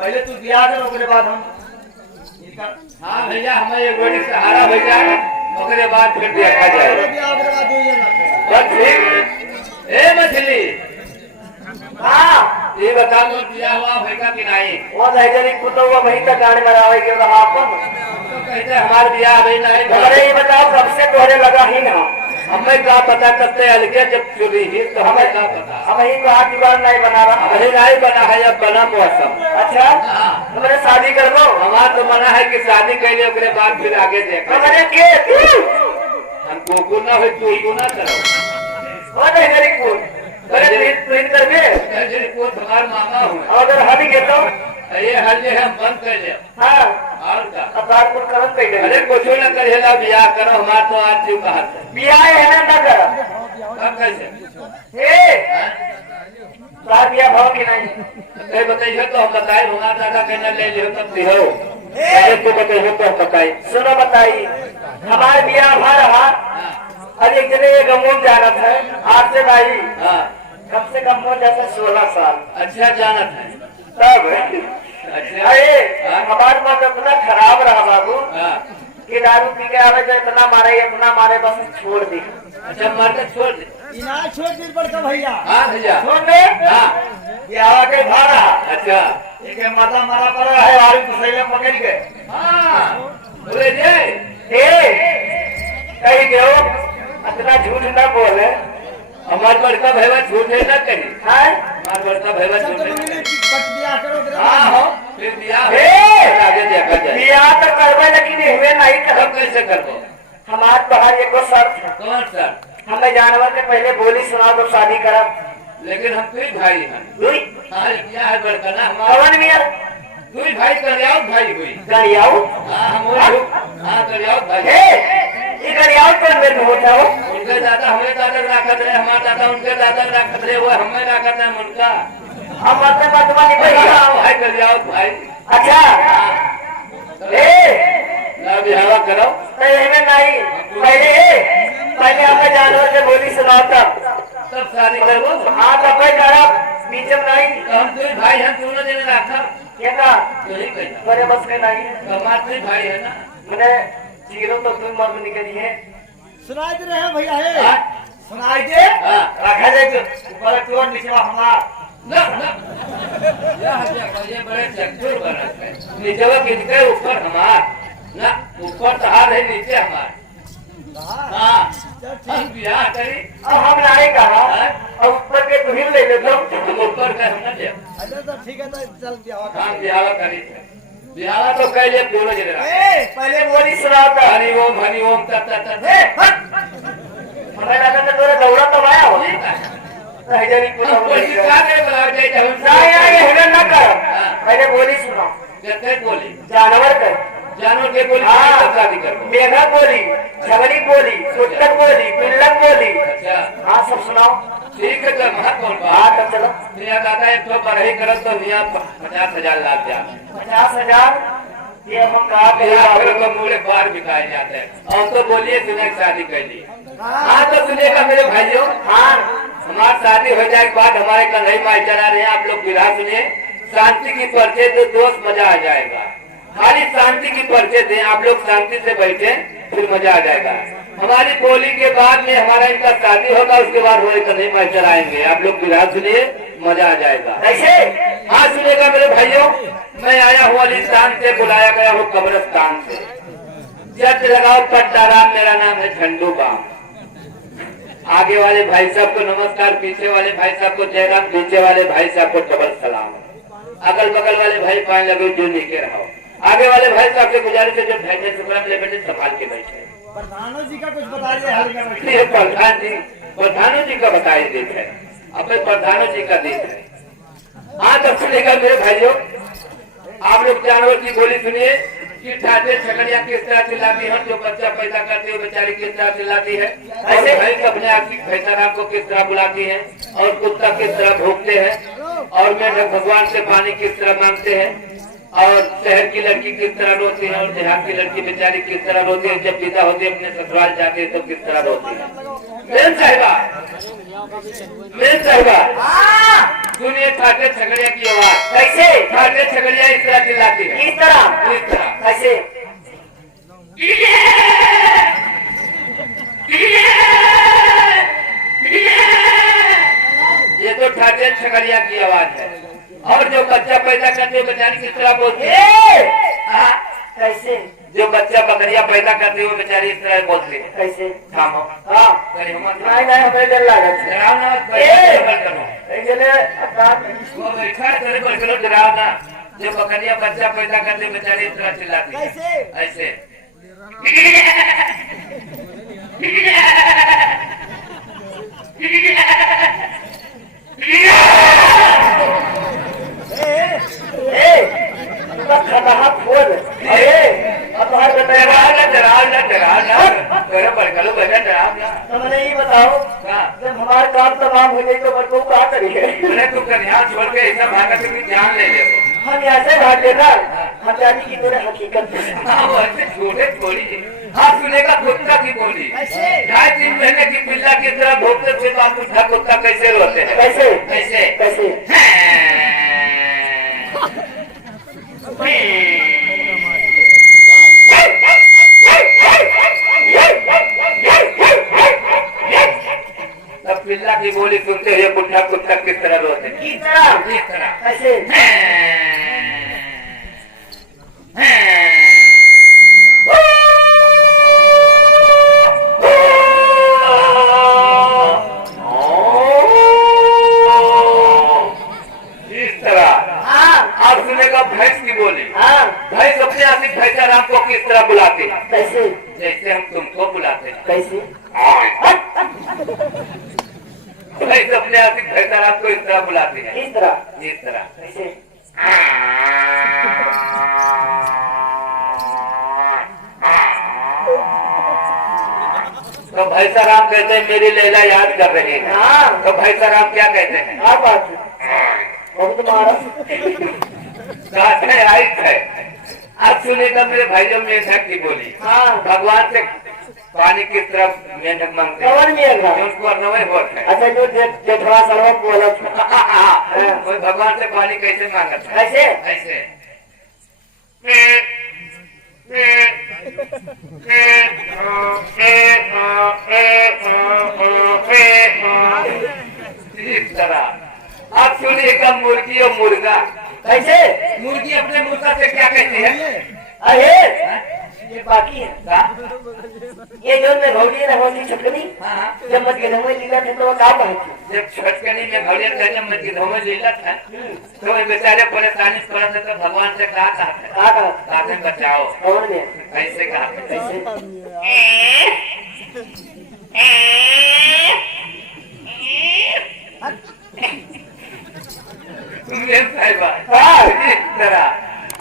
पहले तू ब्याह कर ओकरे बाद हम हाँ भैया हमें एक रोटी सहारा भैया ओकरे बाद फिर देखा जाए ब्याह ओकरे बाद होइए ना बस ठीक ए मछली हां ये बता दो ब्याह हुआ भैया कि नहीं वो नजरी कुतो हुआ वहीं तक गाड़ी मरावे के रहा अपन तो कहते हमारे ब्याह अभी नहीं अरे ये बताओ कब से तोरे लगा ही ना हमें क्या पता करते अलगे जब चुरी ही तो हमें क्या पता हम ही कहा की बार नहीं बना रहा अभी नहीं बना है अब बना मौसम अच्छा तुमने शादी कर दो हमारा तो मना है कि शादी कैले ओकरे बाद फिर आगे देखा मैंने के हम कोकू ना हो तू ना करो वो नजरी कुल अरे तू कर दे जैसे कोई तुम्हार मामा हूँ अगर हदी के तो ये हल जो है हम बंद कर ले हां और का अब बात को करन कह दे अरे कुछ ना करेला ब्याह करो हमार तो आज क्यों कहा था ब्याह है ना कर अब कैसे ए बात ब्याह भाव की नहीं कहीं बताइए तो हम बताए हमारा दादा कहना ले लियो तब दिहो अरे को बताइए तो हम बताए सुनो बताई हमारे ब्याह भा रहा और एक जगह ये गमून जाना था आज से भाई हाँ कम से कम हो जैसे 16 साल अच्छा जानत है तब अच्छा अरे हाँ? हमारे माँ इतना खराब रहा बाबू हाँ कि दारू पी के आवे तो इतना मारे बस छोड़ दी अच्छा मर के छोड़ दे इनाज छोड़ दी पड़ता भैया हाँ भैया छोड़ दे हाँ ब्याह के भाड़ा अच्छा एक माता मारा पड़ा है आलू कुसैले पकड़ के हाँ बोले जे ए कही गयो इतना झूठ न बोले हमार बड़का भैया झूठे ना कही है हमार बड़का भैया झूठे ब्याह करो हाँ हो फिर ब्याह आगे देखा जाए ब्याह तो करवे लेकिन हुए नहीं कर तब कैसे करबो हमारे बाहर एक शर्त है कौन सर हमें जानवर के पहले बोली सुना तो शादी करब लेकिन हम कोई भाई हैं दुई हाँ ब्याह है बड़का ना हमारा कवन मियां दुई भाई करियाओ भाई हुई गरियाऊ हाँ हम वही हाँ करियाओ भाई हे ये गरियाऊ कौन में होता हो उनके दादा हमें दादा राखत रहे हमारा दादा उनके दादा राखत रहे वो हमें राखत है उनका हम मतलब बातमा निकल रहा हूं भाई करियाओ भाई अच्छा ए ना ब्याह करो पहले नहीं पहले हमें जानवर के बोली सुनाओ तब शादी करबो हाँ तब करब बीच में नहीं हम दुई भाई हैं दोनों जने राखा ये का यही कहना मेरे बस में नहीं हमारे दुई भाई है ना मैंने जीरो तो तुम मर्द निकली है सुनाई दे रहे हैं भैया है हाँ? सुनाई दे हाँ। रखा जाए ऊपर क्यों नीचे हमार ना ना ये बड़े चक्कर बरस है नीचे किसके ऊपर हमार ना ऊपर तहार है नीचे हमार हाँ हम ब्याह करी अब हम नहीं कहा हाँ? अब ऊपर के तुहिन ले लेते हम ऊपर का हम ना ले अच्छा तो ठीक है तो चल ब्याह हम ब्याह करी ब्याह तो कह ले दोनों जने रहा पहले बोली सुनाता हरि ओम तत तत हमें लगा था तोरे दौड़ा तो आया हो हजारी पूरा कोई का के बुला जाए हम नहीं हुनर ना कर पहले बोली सुनाओ जैसे बोली जानवर कर जानवर के बोली हाँ। तब शादी करबो मेघा बोली छगड़ी बोली सुटक बोली पिल्लक बोली अच्छा हाँ सब सुनाओ ठीक है तो मत बोल हाँ तब चलो मियाँ दादा एक तो बढ़ई करत तो मियाँ 50,000 लाख जा 50,000 ये हम कहा मियाँ फिर तो मूले बार बिकाए जाते हैं और तो बोलिए सुने शादी कर ली हाँ तो सुनिएगा मेरे भाइयों हाँ हमारी शादी हो जाए के बाद हमारे कन्हई माई चला रहे हैं आप लोग विराह सुनिए शांति की परिचय तो दोस्त मजा आ जाएगा खाली शांति की परिचय दें आप लोग शांति से बैठे फिर मजा आ जाएगा हमारी बोली के बाद में हमारा इनका शादी होगा उसके बाद हमारे कन्हई माई चलाएंगे आप लोग विराह सुनिए मजा आ जाएगा ऐसे हाँ सुनेगा मेरे भाइयों मैं आया हूँ अलीशान से बुलाया गया हूँ कब्रिस्तान से जट लगाओ पट्टाराम मेरा नाम है झंडू बाम आगे वाले भाई साहब को नमस्कार पीछे वाले भाई साहब को जयराम पीछे वाले भाई साहब को डबल सलाम अगल बगल वाले भाई पाए लगे जो नीचे रहो आगे वाले भाई साहब से गुजारिश है जो बैठे शुक्राम ले बैठे संभाल के बैठे प्रधानों जी का कुछ बता दिया प्रधानों जी का बताए देते हैं अपने प्रधानों जी का देते हैं हाँ तब सुनेगा मेरे भाइयों आप लोग जानवर की बोली सुनिए कि ठाटे छकड़िया किस तरह चिल्लाती है जो बच्चा पैदा करती है बेचारी किस तरह चिल्लाती है ऐसे भैंस अपने आप की भैंसाराम को किस तरह बुलाती है और कुत्ता किस तरह भोगते हैं और मेढक भगवान से पानी किस तरह मांगते हैं और शहर की लड़की किस तरह रोती है और देहात की लड़की बेचारी किस तरह रोती है जब पिता होती है अपने ससुराल जाते हैं तो किस तरह रोती है मेन साहिबा सुनिए ठाटे छगड़िया की आवाज। कैसे? ठाटे छगड़िया इस तरह चिल्लाती है। किस तरह? इस तरह। कैसे? ये तो ठाटे छगड़िया की आवाज है। और जो बच्चा पैदा करते हैं बेचारी किस तरह बोलती है? हाँ? कैसे? जो बच्चा बकरिया पैदा करते हुए बेचारी इस तरह बोलती है। कैसे? थामो। हाँ कहीं हम नहीं नहीं हमें डर लगा डराओ ना, बच्चा करो। वो बैठा है तेरे पर करो, डराओ ना। जो बकरिया बच्चा पैदा करते बेचारी इस तरह चिल्लाती है। कैसे? ऐसे। खोल अरे अब डराओ ना तेरे पर करो बेटा, डराओ ना। तो मैंने ये बताओ जब हमारा काम तमाम हो जाए तो बड़को क्या करेंगे? मैंने तू कन्या छोड़ के ऐसा भागा तो ध्यान ले ले। हम ऐसे भाग लेना हम जानी की तेरे हकीकत हाँ वो ऐसे छोटे थोड़ी। हाँ सुनेगा कुत्ता की बोली। 2.5-3 महीने की पिल्ला की तरह भोगते थे तो आप कुत्ता कुत्ता कैसे रोते हैं? कैसे? कैसे? कैसे? तब पिल्ला की बोली सुनते हुए बुढ़ा कुत्ता किस तरह रोते हैं? किस तरह? इस तरह। कैसे? इस तरह। हाँ आप सुनेगा भैंस की बोली। हाँ भैंस अपने आशिक भैंसा राम को किस तरह बुलाती है? कैसे? जैसे हम तुमको बुलाते हैं। कैसे? भैंस अपने आशिक भैंसा राम को इस तरह बुलाती है। किस तरह? इस तरह। कैसे? तो भैंसा राम कहते हैं मेरी लैला याद कर रही है। हाँ तो भैंसा राम क्या कहते हैं? क्या बात है? बहुत मारा कहते हैं राइट है। अब सुनेगा मेरे भाइयों मेंढक की बोली। हाँ भगवान से पानी किस तरफ मेंढक मांगते हैं? कौन मिलेगा? जो उसको अर्नवे होत है। अच्छा जो जेठवा सर्व बोला कोई भगवान से पानी कैसे मांगता है? कैसे? ऐसे। इस तरह। अब सुनिएगा मुर्गी और मुर्गा। कैसे? मुर्गी अपने मुर्गा से क्या कहती है? अरे ये बाकी है हाँ? ये जो मैं घोड़ी ना होती छटकनी हाँ। जब मत के धमई लीला थे तो वो क्या कहती? जब छटकनी में घड़िया गजब में गिद्धों में लीला था तो वे बेचारे परेशानी पड़ा थे तो भगवान से कहा था क्या कहा? साधन बचाओ। कौन में? ऐसे कहा था। कैसे? सुनिए साहिबा। हाँ। इस तरह।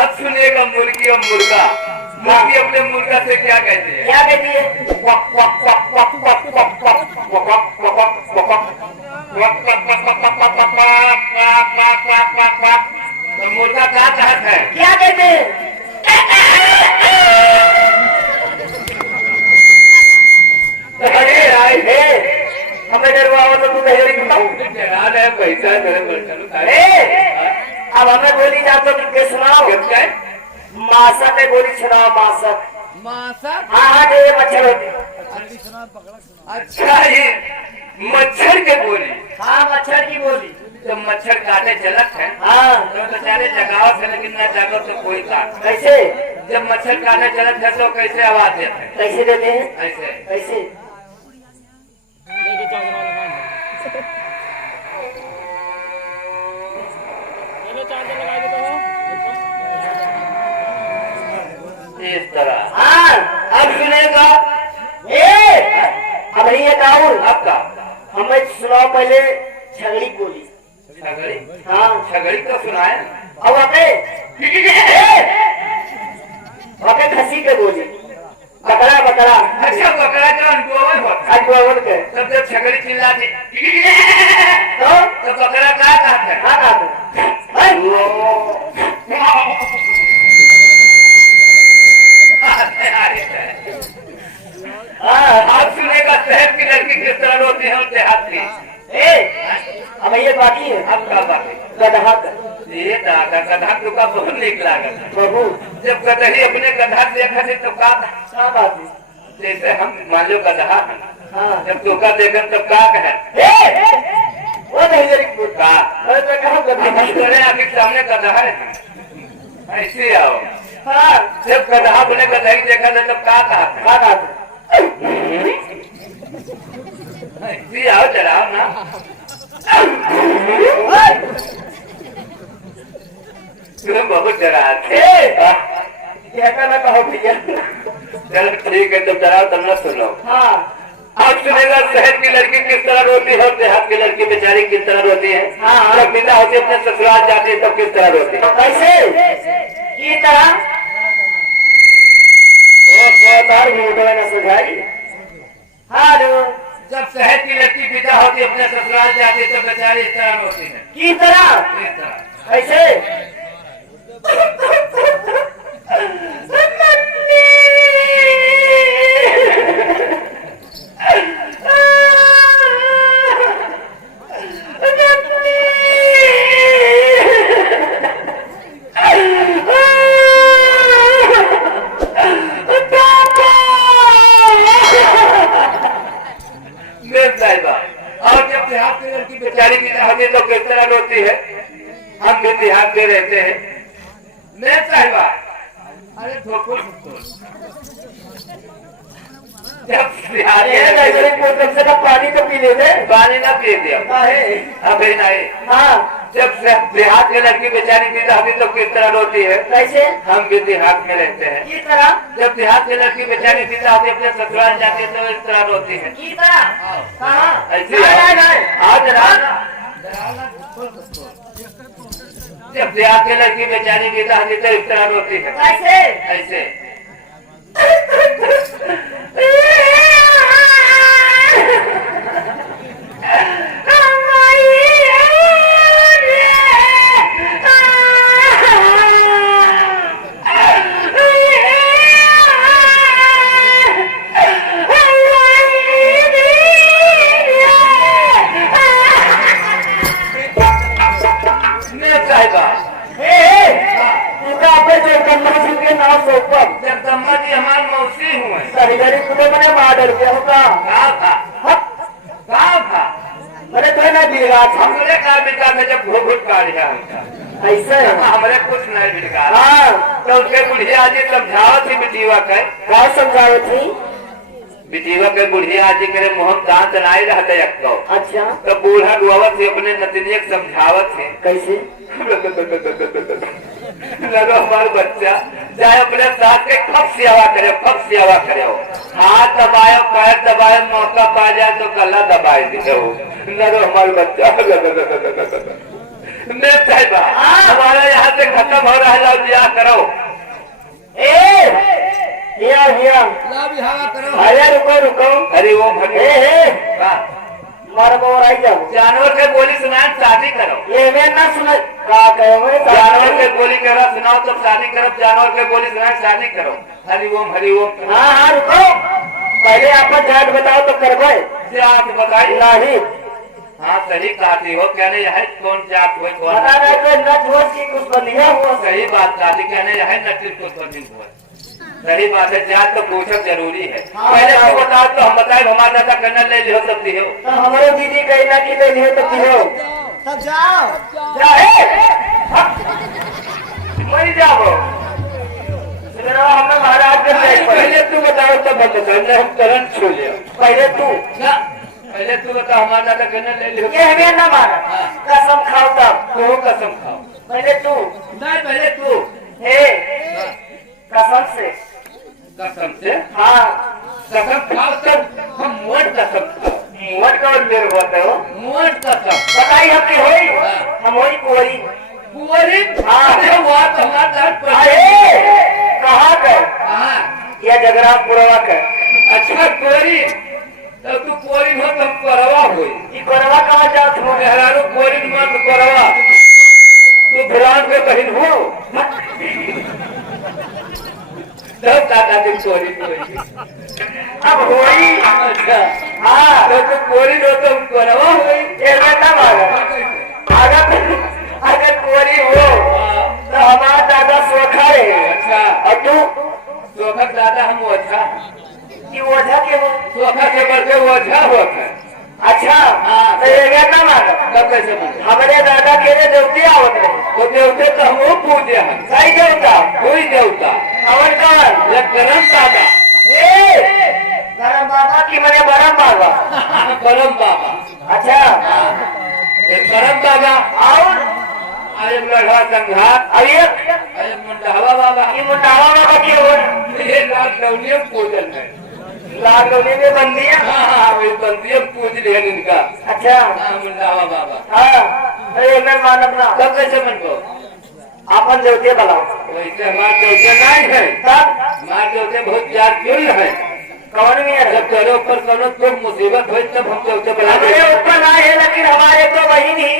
अब सुनिएगा मुर्गी और मुर्गा। मुर्गी अपने मुर्गा से क्या कहती है? क्या कहती है? क्वक क्वक क्वक क्वक क्वक क्वक क्वक क्वक क्वक क्वक क्वक क्वक। तो मुर्गा क्या कहता है? क्या कहते हैं? अरे आए थे। हमें डरवाओ तो तू नहीं बताऊं? जरा है पैसा मेरे बर्तन अब हमें बोली जातो कि सुनाओ क्या है? मासा में बोली सुनाओ मासा। मासा। हाँ हाँ जो ये मच्छर होती अच्छा ये मच्छर के बोली। हाँ मच्छर की बोली। जब मच्छर काटे चलत है हाँ तो बेचारे जगाओ से लेकिन न जागो तो कोई काट। कैसे? जब मच्छर काटे चलत है तो कैसे आवाज देते हैं? कैसे देते हैं? ऐसे। कैसे? इस तरह। हाँ अब सुनेगा अब नहीं है काउल आपका हमें सुनाओ पहले छगड़ी बोली। छगड़ी। हाँ छगड़ी तो सुनाए। अब वाके वाके खसी के बोली बकरा बकरा। अच्छा बकरा जो अनगोवर होता है आज गोवर के तब जब छगड़ी चिल्लाती तो तो बकरा क्या कहता है? हाँ आप सुनेगा शहर की लड़की किस तरह रोती है और देहात की। अब ये बाकी है अब का बाकी गधा का ये दादा गधा तो का बहुत निक लागत बहुत जब गधही अपने गधा देखा थे तो का क्या बात है जैसे हम मान लो गधा है हाँ जब तोका देखन तब का कहे वो नहीं जरी का अरे तो कहा गधा तेरे आगे सामने गधा है ऐसे आओ हाँ जब गधा अपने गधा ही देखा था तब का कहा क्या बात है ऐसे आओ जरा ना तुम बहुत डरा थे क्या करना कहो भैया चलो ठीक है तुम डराओ तब न सुनो हाँ आप सुनेगा शहर की लड़की किस तरह रोती है और देहात की लड़की बेचारी किस तरह रोती है हाँ। जब पिता होते अपने ससुराल जाते हैं तब किस तरह रोती है कैसे की तरह ओ तार घूमने ना सुझाई हेलो जब शहर की लड़की पिता होती अपने ससुराल जाती है तब बेचारी इस तरह रोती है की तरह इस तरह कैसे और जब देहात की लड़की बेचारी पिता होती तो किस तरह रोती है हम भी देहात में रहते हैं मैं साहिबा अरे धोखो जब कम से कम पानी तो पी ले दे पानी ना पी दिया अभी नहीं हाँ जब देहात की लड़की बेचारी पिता होती तो किस तरह रोती है कैसे हम भी देहात में रहते हैं की तरह जब देहात की लड़की बेचारी पिता होती अपने ससुराल जाती है तो इस तरह रोती है की तरह कहाँ ऐसे नहीं नहीं आज जब देहात की लड़की बेचारी पिता होती तो इस तरह रोती है कैसे ऐसे जगदम्बा जी हमारे मौसी हुए मैंने मार दिया होगा गाँव था मैंने तो ना दिया हमरे का बिका था जब घूट काढ़िया ऐसे हमरे कुछ नहीं बिका हाँ तो उसके बुढ़िया जी समझाओ थी बिटीवा के क्या समझाओ थी बिटीवा के बुढ़िया जी मेरे मुँह दांत नहीं रहते एक अच्छा तो बूढ़ा दुआवत थी अपने नतनी समझावत थे कैसे लगा हमारा बच्चा चाहे अपने साथ के फक सेवा करे हाथ दबाए पैर दबाए मौका पा जाए तो गला दबाए दिए लगा हमारा बच्चा मैं साहिबा हमारा यहाँ से खत्म हो रहा है लो ब्याह करो अरे रुको रुको अरे वो मारा मोर आई जाओ जानवर के बोली सुनाए शादी करो ये मैं ना सुना का कहे जानवर के बोली करो सुनाओ तब शादी करो जानवर के बोली सुनाए शादी करो हरि ओम हाँ हाँ रुको पहले आप जाट बताओ तो करवाए जात बताई नहीं हाँ सही कहती हो कहने यह कौन जात हो कौन पता नहीं कोई नट हो की कुछ बलिया हुआ सही बात कहती कहने यह नकली कुछ बनी हुआ सही बात है जात तो पूछना जरूरी है पहले तो बताओ तो हम बताए हमारा दादा करना ले लियो सकती हो तो हमारे दीदी कहीं ना कि ले लियो तो किलो तब जाओ वही जाओ हमने महाराज के पहले तू बताओ तब बताओ हम तुरंत छू लिया पहले तू पहले तू बता हमारा दादा करना ले लियो ये हमें ना मारा कसम खाओ तब तू कसम खाओ पहले तू नहीं पहले तू हे कसम से हाँ कसम खाओ तब हम मोट कसम खाओ मोट का देर होते हो मोट कसम बताई आपकी होई हम होई कोई कुंवरी हाँ वो हमारा कहाँ गए हाँ या जगरामपुरवा के अच्छा कोरी तो तू कोरी हो तो करवा होई ये करवा कहाँ जात हो मेहरारू कोरी मत करवा तू भुलान के बहन हो तब दादा दिन कोरी अब होई अच्छा हाँ तो तू कोरी हो तो करवा होई ये मैं ना मारा तू सोखक दादा हम ओझा कि ओझा के हो? सोखा से बढ़ के ओझा होता है। अच्छा हाँ। तो ये क्या काम आता? तब कैसे बोले हमारे दादा के रे देवते आवत रहे। तो देवते तो हम वो पूजे हैं सही देवता कोई देवता कौन कौन? ये करम दादा गरम बाबा की मने बरम बाबा। करम बाबा अच्छा ये करम बाबा और अरे लड़वा संघात अब ये अरे मुंडावा बाबा ये मुंडावा बाबा की हो? ये लॉकडाउन पूजन है। लाडोली में बंदियां। हाँ वे बंदियां पूज रहे हैं इनका। अच्छा हाँ मुंडावा बाबा हाँ तो एक बार मान अपना तब कैसे मन को अपन देवते बुलाओ। वैसे हमारे देवते नहीं है तब हमारे देवते बहुत जागरूक है। कौन भी है? जब तेरे ऊपर कौन कोई मुसीबत हुई तब हम देवते बुला हमारे ऊपर ना है लेकिन हमारे तो बहन ही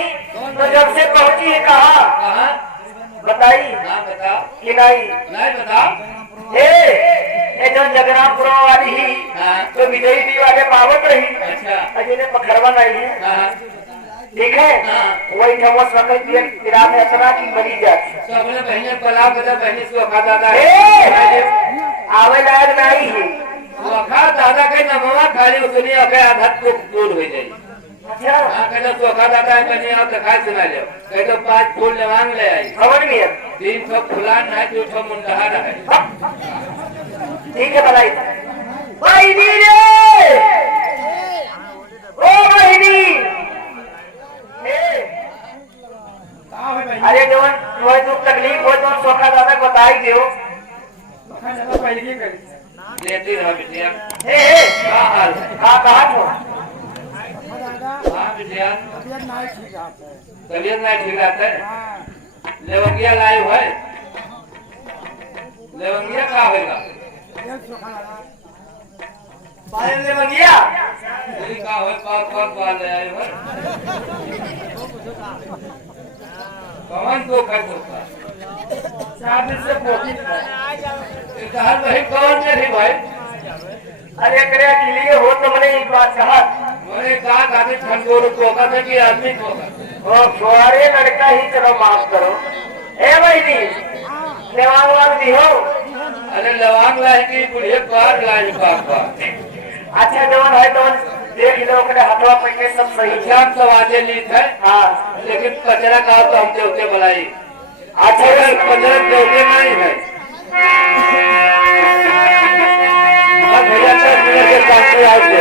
तो जब से पहुंची है कहा कहाँ बताई हाँ बताओ कि नहीं? नहीं बताओ ये जो जगन्नाथपुर वाली ही हाँ तो विजयी दी वाले पावत रही अच्छा अजय ने पखरवा नहीं है हाँ ठीक है हाँ। वही ठमो सकल पिरा में असरा की मरी जाती तो अपने बहने पलाव बता बहनी सोखा दादा आवे लायक नहीं है। सोखा दादा के नमवा खाली उसने अबे आधा को दूर हो जाए। अच्छा हाँ कहते सोखा दादा है बनी आप दिखा सुना लो कहते 5 फूल लवांग ले आई समझ में है? 3 ठो फुलान है 2 ठो मुंडहार है। ठीक है भलाई बहिनी रे ओ बहिनी अरे जवन तुम्हें जो तकलीफ हो तो सोखा दादा को बताई दियो। लेती रहो बिटिया हे क्या हाल है कहा छो? हाँ बिटिया तबियत नहीं ठीक रहता है। लेवंगिया लाए हुए लेवंगिया क्या होगा पायल ने मंगिया यही का हो पाप पाप वाले आए हुए कौन को कर सकता 4 दिन से पोती इधर भाई कौन नहीं भाई अरे करे के लिए हो तो मैंने एक बात कहा मैंने कहा काफी ठंडोर को का कि आदमी को ओ छोरे लड़का ही चलो माफ करो ए बहिनी लेवांग वांग दी हो। अरे लवांग लाए की बुढ़िया पार लाए पापा अच्छा जवन है तो देख लो करे हथवा पैके सब सही है। हम सब आजे ली थे हाँ लेकिन कचरा का तो हम देवते बुलाई अच्छा अगर कचरा देवते नहीं है भैया 10 मिनट के पास आए थे